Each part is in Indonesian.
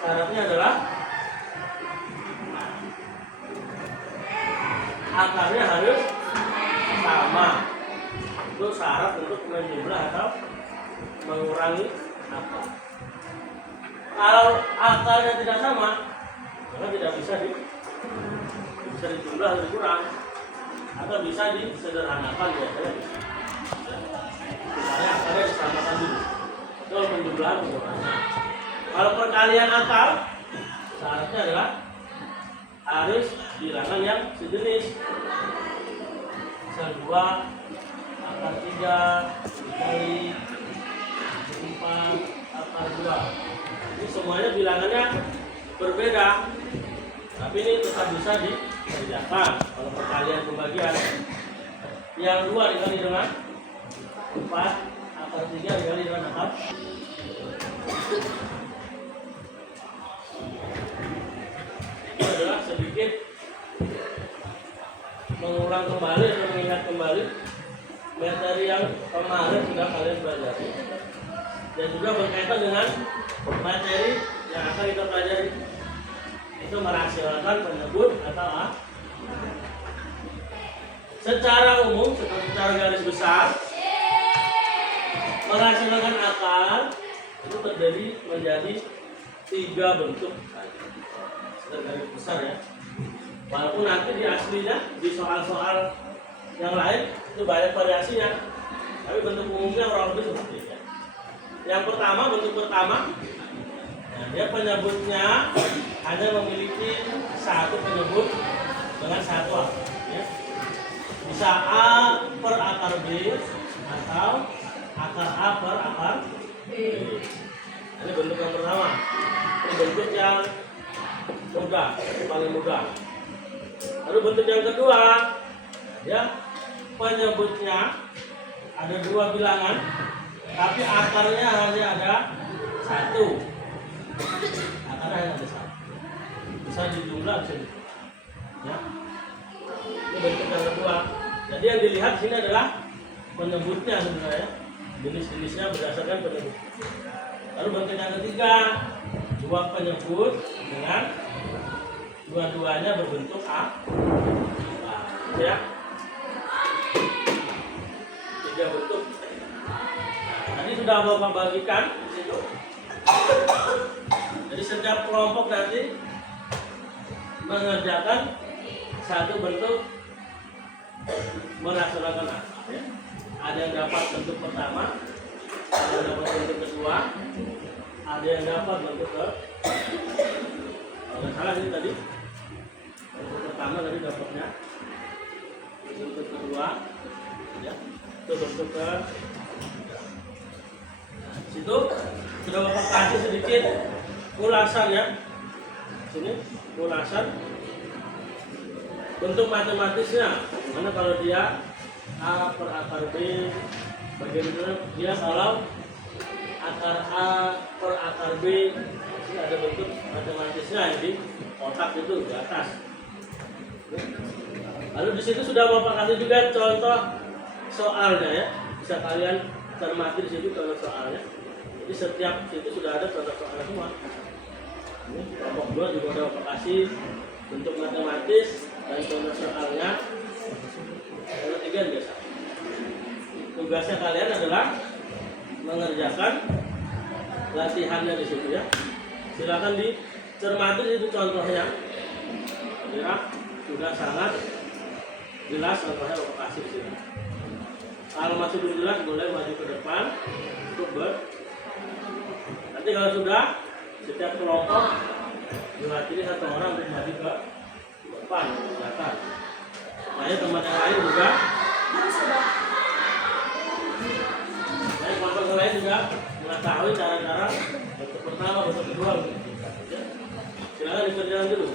syaratnya adalah akarnya harus sama. Itu syarat untuk menjumlah atau mengurangi akar. Kalau akarnya tidak sama, maka tidak bisa dijumlah atau dikurang, atau bisa disederhanakan biasanya. Misalnya akarnya disamakan dulu, itu penjumlahan pengurangan. Kalau perkalian akar, syaratnya adalah harus bilangan yang sejenis. Misal 2 akar 3 dikali 4 akar 2. Ini semuanya bilangannya berbeda, tapi ini tetap bisa dikerjakan. Kalau perkalian pembagian, yang 2 dikali dengan 4 akar 3 dikali dengan akar. Ini adalah sedikit mengulang kembali atau mengingat kembali materi yang kemarin sudah kalian pelajari, dan juga berkaitan dengan materi yang akan kita pelajari, itu merasionalkan penyebut atau A. Secara umum, secara garis besar, merasionalkan akar itu terdiri menjadi 3 bentuk. Secara garis besar ya. Walaupun nanti di aslinya, di soal-soal yang lain itu banyak variasinya, tapi bentuk umumnya kurang lebih seperti ini. Yang pertama, bentuk pertama, nah, dia penyebutnya hanya memiliki satu penyebut dengan satu akar. Ya. Bisa A per akar B atau akar A per akar B. Ini bentuk yang pertama. Ini bentuk yang mudah, paling mudah. Lalu bentuk yang kedua, ya, penyebutnya ada 2 bilangan, tapi akarnya hanya ada 1. Akarnya hanya ada 1. Bisa dijumlah, bisa dijumlah. Ya. Ini bentuk yang kedua. Jadi yang dilihat di sini adalah penyebutnya sebenarnya, jenis-jenisnya berdasarkan penyebut. Lalu bentuk yang ketiga, 2 penyebut dengan dua-duanya berbentuk A. Ya. 3 bentuk. Tadi sudah Bapak bagikan di situ. Jadi setiap kelompok nanti mengerjakan satu bentuk merasionalkan akar. Ya. Ada yang dapat bentuk pertama, ada yang dapat bentuk kedua, ada yang dapat bentuk ke. Kalau nggak salah ini tadi. Bentuk pertama tadi dapatnya, bentuk kedua, ya, itu bentuk ke. Situ sudah Bapak kasih sedikit ulasan ya. Sini ulasan bentuk matematisnya. Mana kalau dia A per akar B, bagaimana dia kalau akar A per akar B, ini ada bentuk matematisnya yang di kotak itu di atas. Lalu di situ sudah Bapak kasih juga contoh soalnya ya, bisa kalian cermati di situ contoh soalnya. Jadi setiap situ sudah ada contoh soalnya semua. Ini kelompok 2 juga sudah Bapak kasih bentuk matematis dan contoh soalnya. Yang 3 biasa. Tugasnya kalian adalah mengerjakan latihannya di situ ya. Silakan dicermati itu contohnya. Kira sudah sangat jelas contohnya Bapak kasih di sini. Kalau masih belum jelas boleh maju ke depan untuk nanti kalau sudah setiap kelompok diwakili 1 orang untuk maju ke depan ke belakang. Supaya teman yang lain juga, supaya kelompok yang lain juga mengetahui cara-cara bentuk pertama, bentuk kedua. Silakan dikerjakan dulu.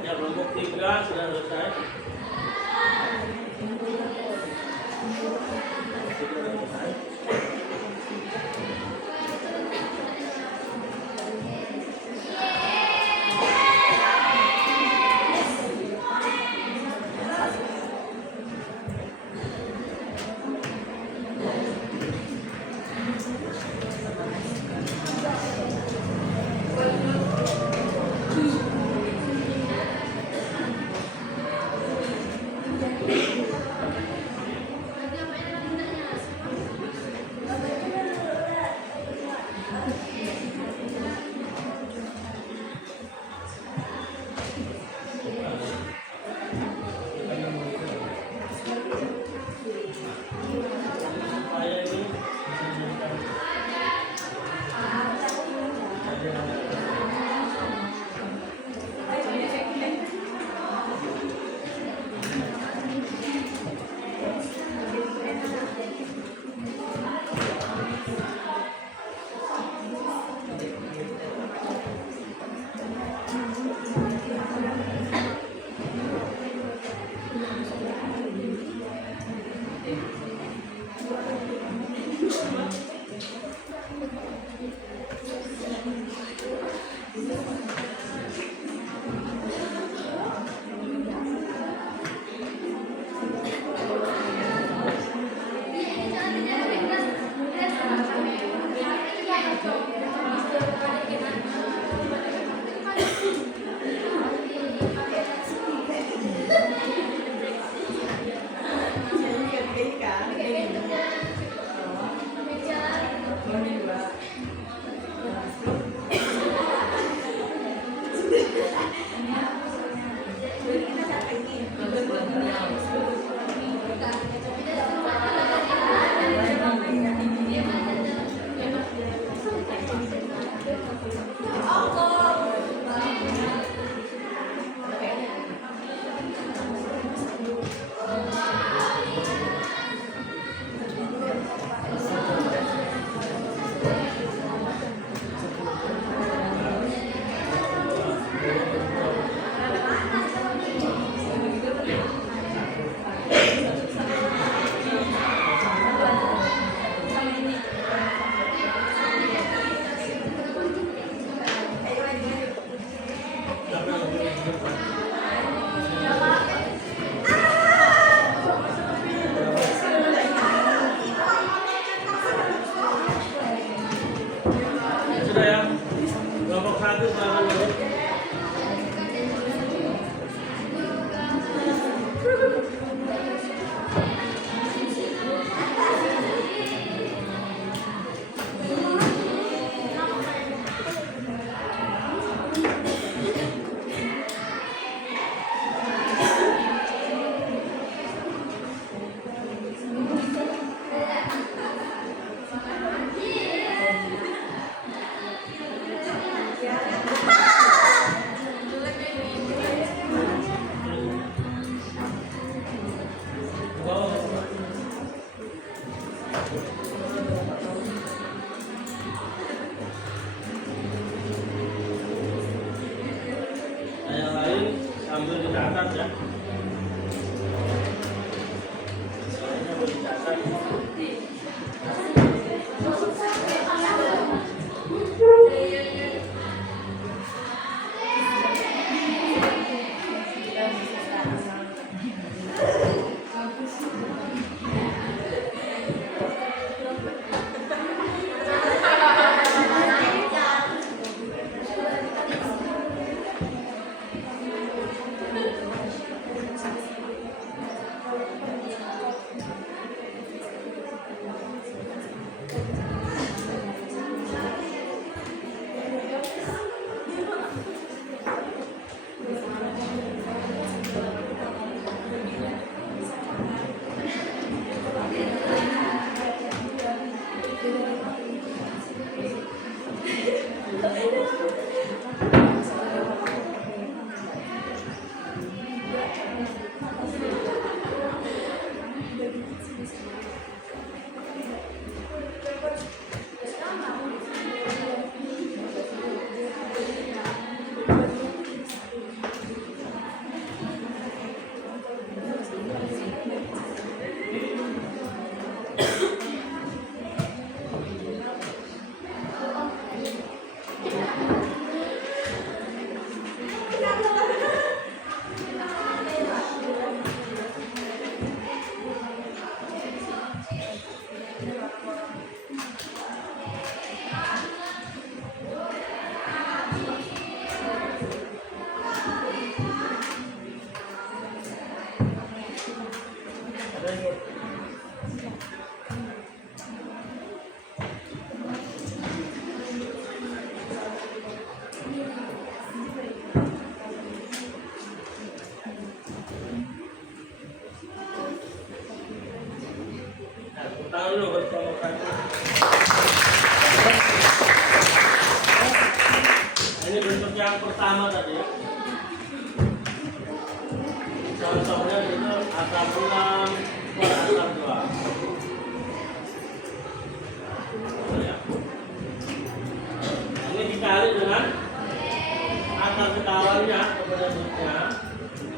Ya, kelompok 3 sudah selesai. tangan dulu buat kelompok. Ini bentuk yang pertama tadi ya. Contohnya itu akar 6 per akar 2. Ya. Ini dikali dengan akar ketahuannya kepada bentuknya.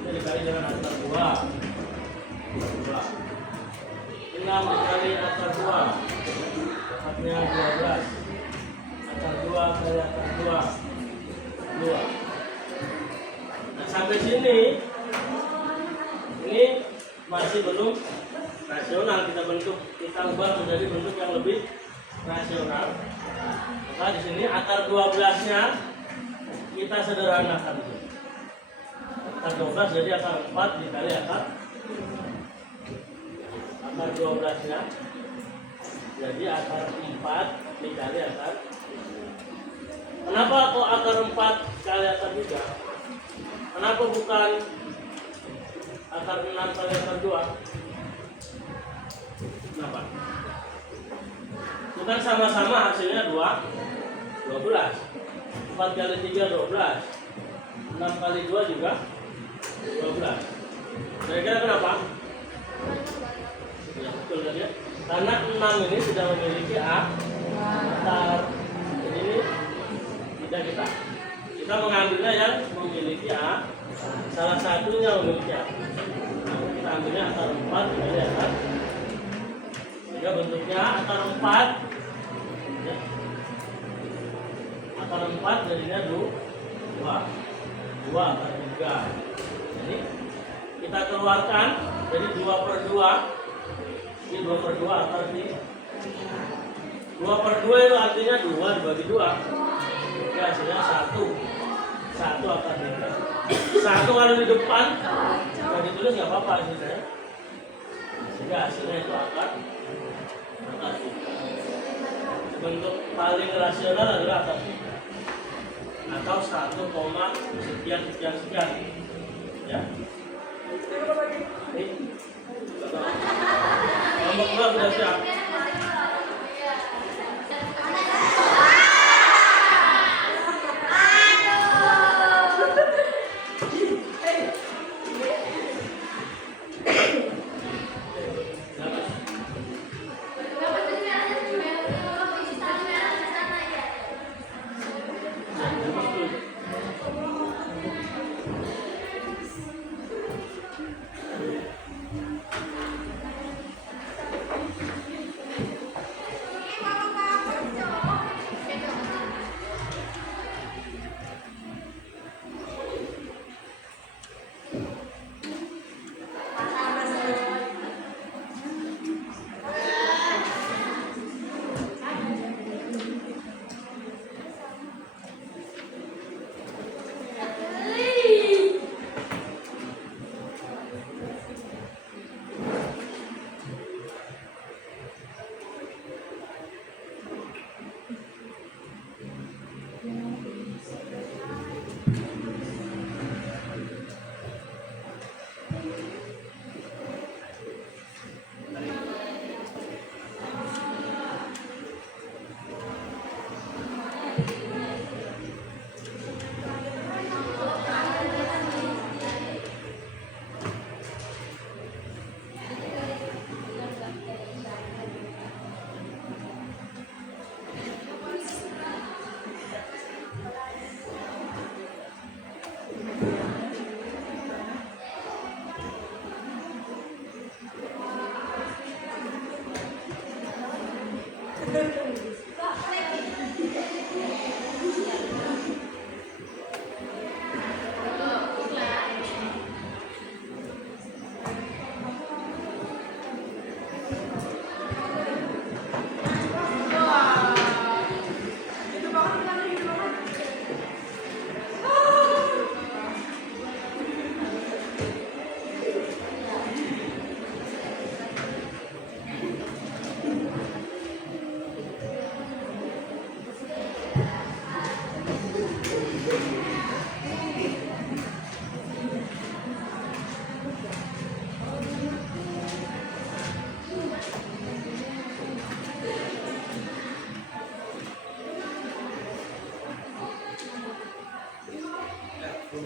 Ini dikali dengan akar 2. 6 dikali akar 2. Akarnya 12. Akar 2 kali akar 2. 2. Nah, sampai sini ini masih belum rasional, kita ubah menjadi bentuk yang lebih rasional. Maka di sini akar 12-nya kita sederhanakan dulu. Akar 12 jadi akar 4 dikali akar 12-nya jadi akar 4 dikali akar. Kenapa kok akar 4 kali akar 3? Kenapa bukan akar 6 kali akar 2? Kenapa? Bukan sama-sama hasilnya 12. 4 kali 3 12. 6 kali 2 juga 12. Kira-kira kenapa? Ya, betul kan ya? Karena 6 ini sudah memiliki akar. Jadi ini kita mengambilnya yang memiliki A, salah satunya memiliki A. Kita ambilnya akar 4 dikali akar. Sehingga bentuknya akar 4 ya. Akar 4 jadinya 2 akar 3. Jadi kita keluarkan jadi 2 per 2. Ini 2 per 2 akar 3. 2 per 2 itu artinya 2 dibagi 2. Ya, hasilnya 1 akar 3. 1 kalau di depan kalau ditulis nggak apa-apa hasilnya. Sehingga hasilnya itu akar 3. Bentuk paling rasional adalah akar 3 atau 1, sekian ya. Kelompok 2 sudah siap.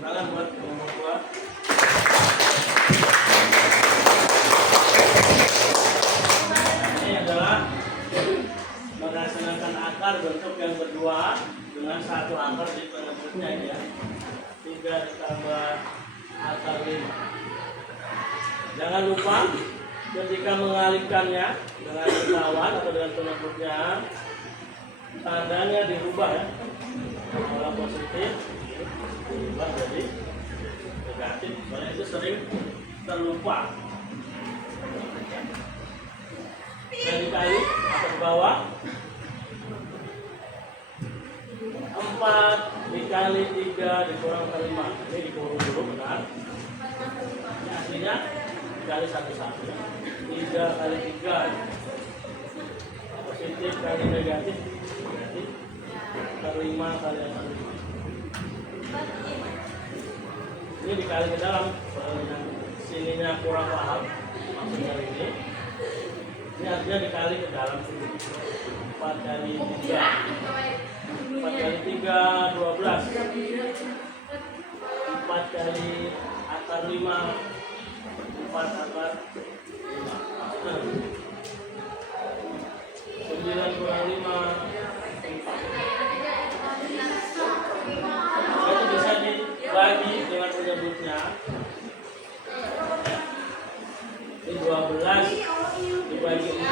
tangan buat nomor 2. Ini adalah melaksanakan akar bentuk yang kedua dengan satu akar di penebutnya ya. 3 ditambah akar 5. Jangan lupa ketika mengalihkannya dengan lawan atau dengan penebutnya, tandanya dirubah ya. Kalau positif dirubah jadi negatif. Soalnya itu sering terlupa. Dan dikali atau ke bawah 4 dikali 3 dikurang 5. Ini dikurung dulu benar. Ini aslinya dikali 1 3 kali 3 positif kali negatif kali 5 kali 5. Ini dikali ke dalam. Sininya kurang paham maksudnya ini. Ini artinya dikali ke dalam sini. 4 kali 3 4 kali 3 12. 4 kali akar 5 4 akar 5. 9 kurang 5 itu bisa dibagi dengan penyebutnya. Ini 12 dibagi 4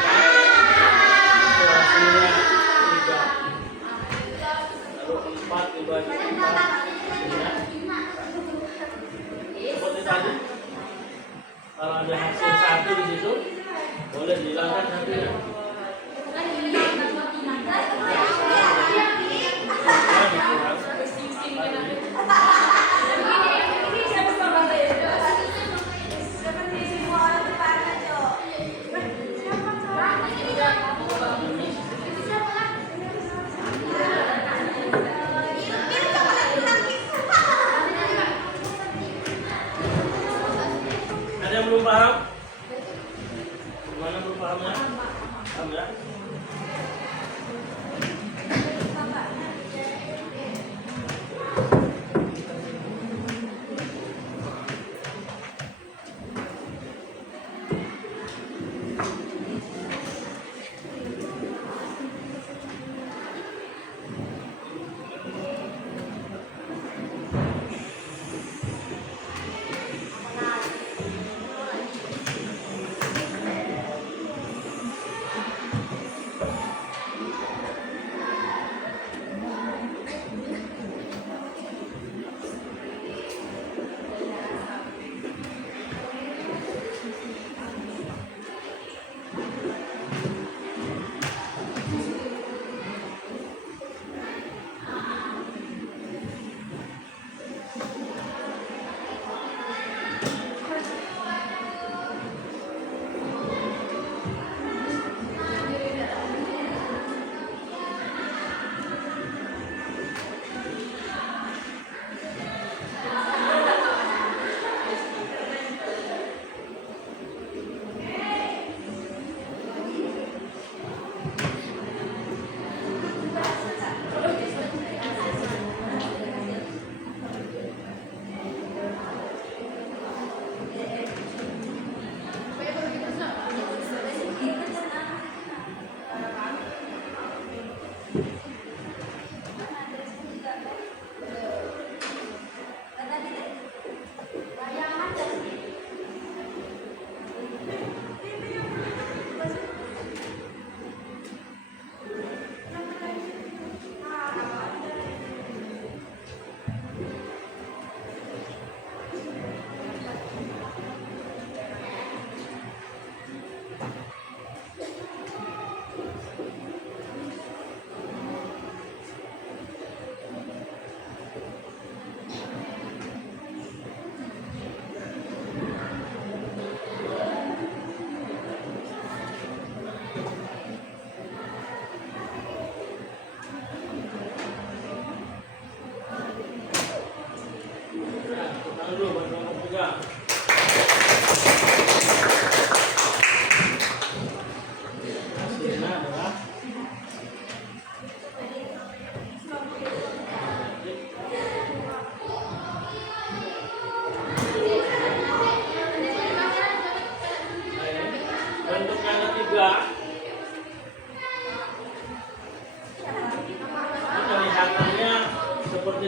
hasilnya 3. Lalu 4 dibagi 4 hasilnya seperti tadi. Kalau ada hasil 1 di situ boleh dihilangkan satunya.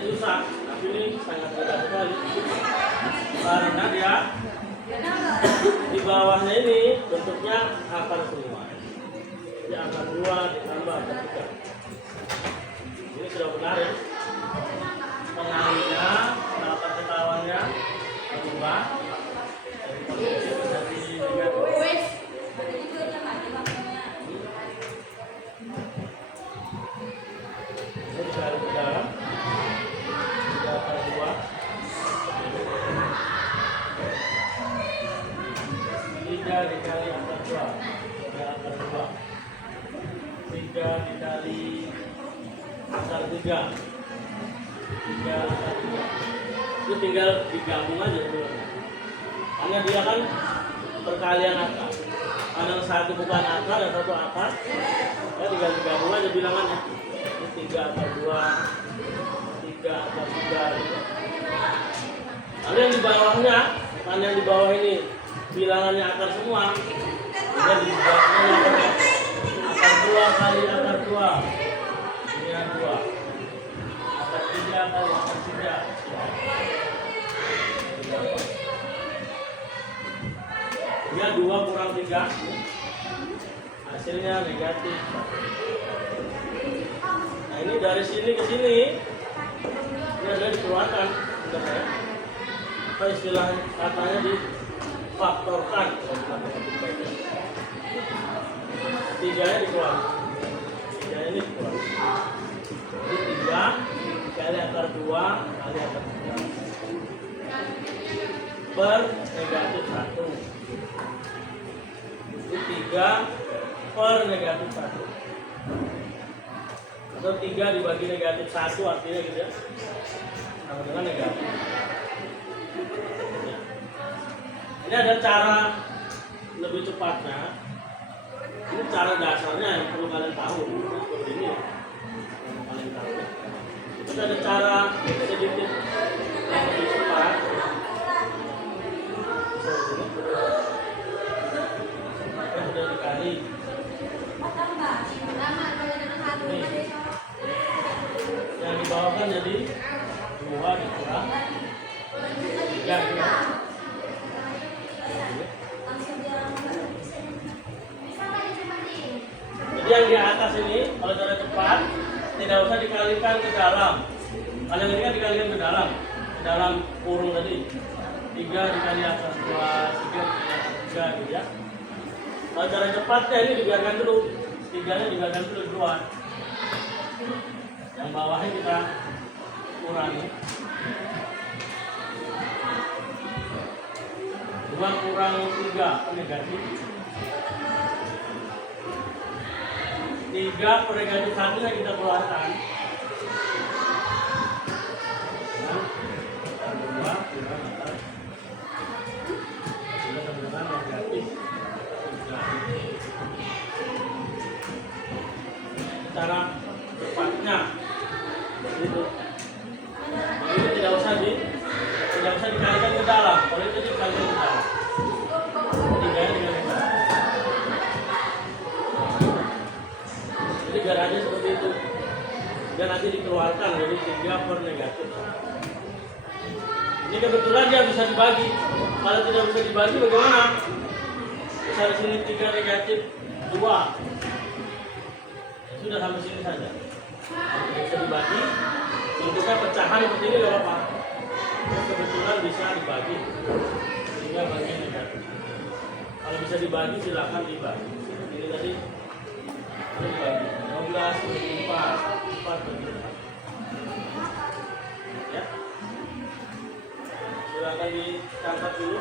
susah, tapi ini sangat mudah sekali karena dia di bawahnya ini bentuknya akar semua. Jadi akar 2 ditambah akar 3. Ini sudah benar ya. Pengalinya, penerapan ketahuannya berubah dari posisi menjadi negatif. Ini dikali ke dalam 3 akar 2 3 dikali akar 2 3 akar 2 3 dikali akar 3 3 akar 3 itu tinggal digabung aja dulu karena dia kan perkalian akar kadang satu bukan akar dan satu akar ya tinggal digabung aja bilangannya ini 3 akar 2 3 akar 3 gitu. Lalu yang di bawahnya karena yang di bawah ini bilangannya akar semua kemudian di bawahnya akar 2 kali akar 2 ini yang 2 akar 3 kali akar 3 dia 2 kurang 3 hasilnya negatif. Nah ini dari sini ke sini ini adalah dikeluarkan benar ya apa istilah katanya difaktorkan 3-nya dikeluarkan 3 ini dikeluarkan jadi 3 kali akar 2 kali akar 3 per negatif 1 itu 3 per negatif 1 atau 3 dibagi negatif 1 artinya gitu ya sama dengan negatif ya. Ini ada cara lebih cepatnya ini cara dasarnya yang perlu kalian tahu seperti ini yang kalian tahu terus ada cara sedikit yang lebih cepat sudah dikali ini yang dibawakan jadi 2 dikurang 3 gitu. Jadi yang di atas ini kalau cara cepat tidak usah dikalikan ke dalam kalau ini kan dikalikan ke dalam kurung tadi 3 dikali akar 2 3 dikali akar 3 gitu ya. Kalau cara cepatnya ini dibiarkan dulu 3-nya dibiarkan dulu duluan yang bawahnya kita kurangi 2 kurang 3 negatif 3 per negatif 1 yang kita keluarkan 2 kurang akar 3 sama dengan negatif 3 cara cepatnya begitu. Jadi tidak usah dikalikan ke dalam. Kalau itu dikalikan ke dalam. 3-nya dikalikan. Jadi biar aja seperti itu. Dan nanti dikeluarkan jadi 3 per negatif. Ini kebetulan dia bisa dibagi. Kalau tidak bisa dibagi bagaimana? Bisa di sini 3 negatif 2. Ya sudah sampai sini saja. Bisa dibagi. Bentuknya pecahan seperti ini nggak apa-apa. Kebetulan bisa dibagi. Sehingga bagian negatif. Kalau bisa dibagi silakan dibagi. Ini tadi dibagi 12 bagi 4 bagi 4. Ya. Silakan dicatat dulu.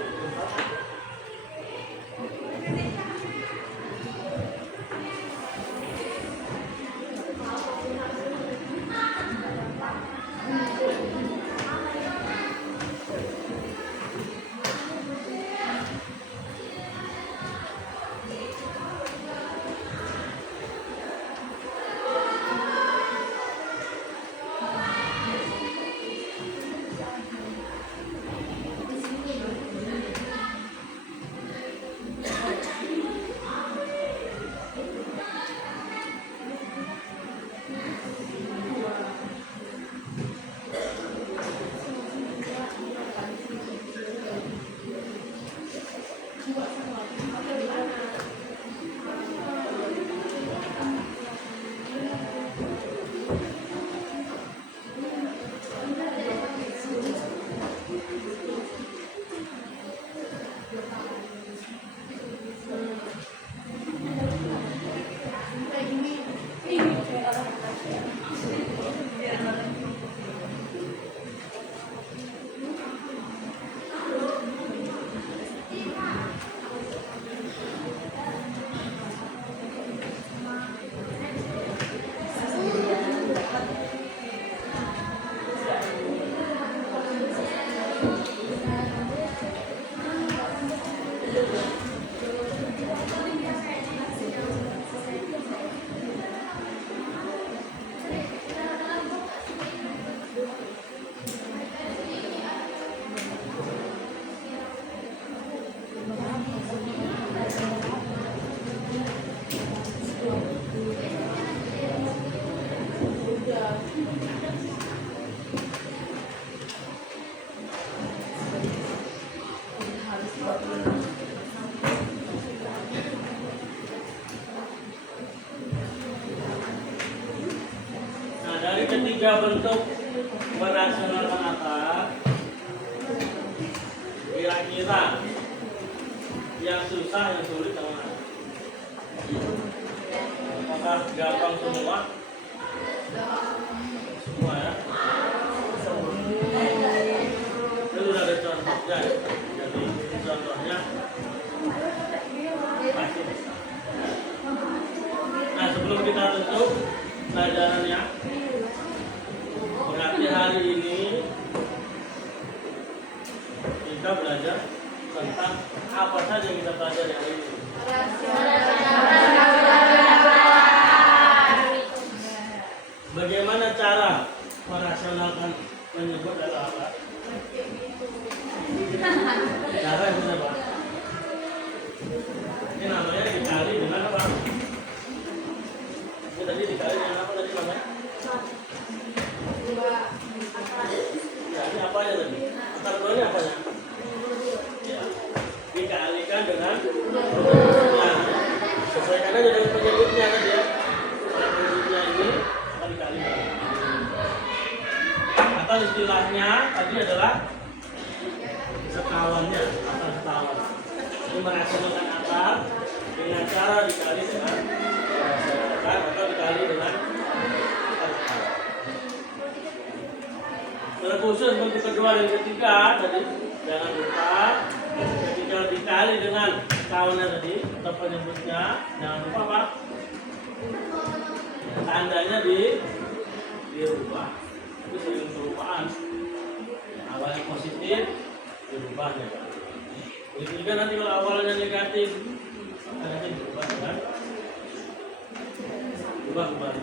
Nah, dari ketiga bentuk merasionalkan akal, kira-kira yang susah, yang sulit yang mana? Apakah gampang semua? Semua ya? Itu sudah ada contohnya. Jadi contohnya pasti. Nah, sebelum kita tutup pelajarannya, berarti hari ini kita belajar tentang apa saja yang kita pelajari hari ini. Bagaimana cara merasionalkan menyebut adalah apa? Cara yang benar, Pak. Ini namanya dikali dengan apa? Ini tadi dikali dengan apa tadi namanya? Ya, ini apa aja tadi? Akar dua ini apanya? Ya, dikalikan dengan nah, sesuaikan aja dengan penyebutnya tadi ya. Penyebutnya ini akan dikalikan. Atau istilahnya tadi adalah sekawannya, akar sekawan. Ini merasionalkan akar dengan cara dikali dengan akar atau dikali dengan akar sekawan. Terkhusus bentuk kedua dan ketiga tadi jangan lupa ketika dikali dengan kawannya tadi atau penyebutnya jangan lupa apa? Tandanya dirubah. Itu sering perubahan. Awalnya positif dirubahnya. Begitu juga nanti kalau awalnya negatif nanti berubah kan? Berubah.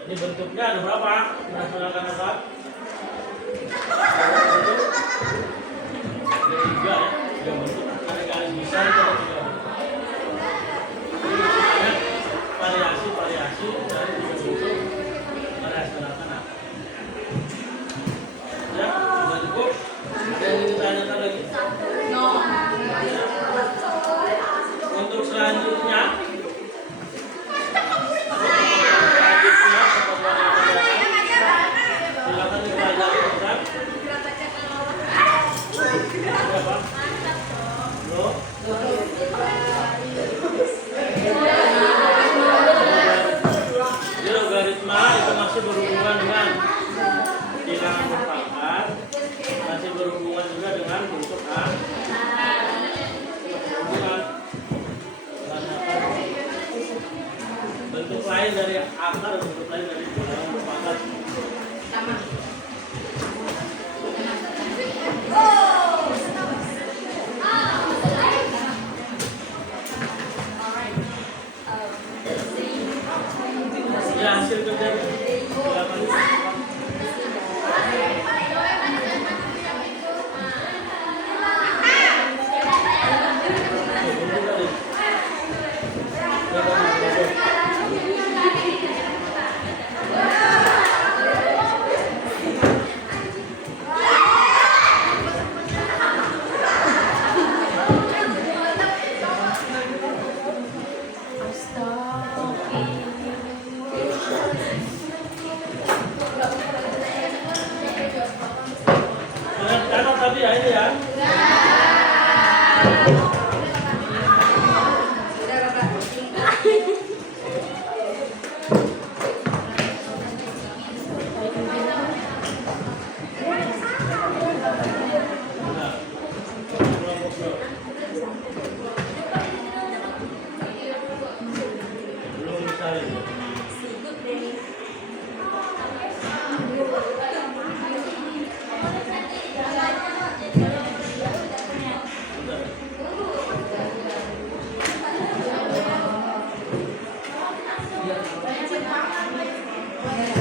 Ini bentuknya ada berapa? Merasionalkan apa? Ada tiga ya, tiga bentuk. Ada garis besar itu ada tiga bentuk. Ini banyak variasi dari tiga bentuk merasionalkan apa? Ya, sudah cukup. Ada yang ingin ditanyakan lagi? No. Untuk selanjutnya. Silakan dipelajari tentang apa? Logaritma itu masih berhubungan dengan bilangan berpangkat, masih berhubungan juga dengan bentuk A. Bentuk lain dari akar dan bentuk lain dari bilangan berpangkat. Ya, hasil kerjanya Oke,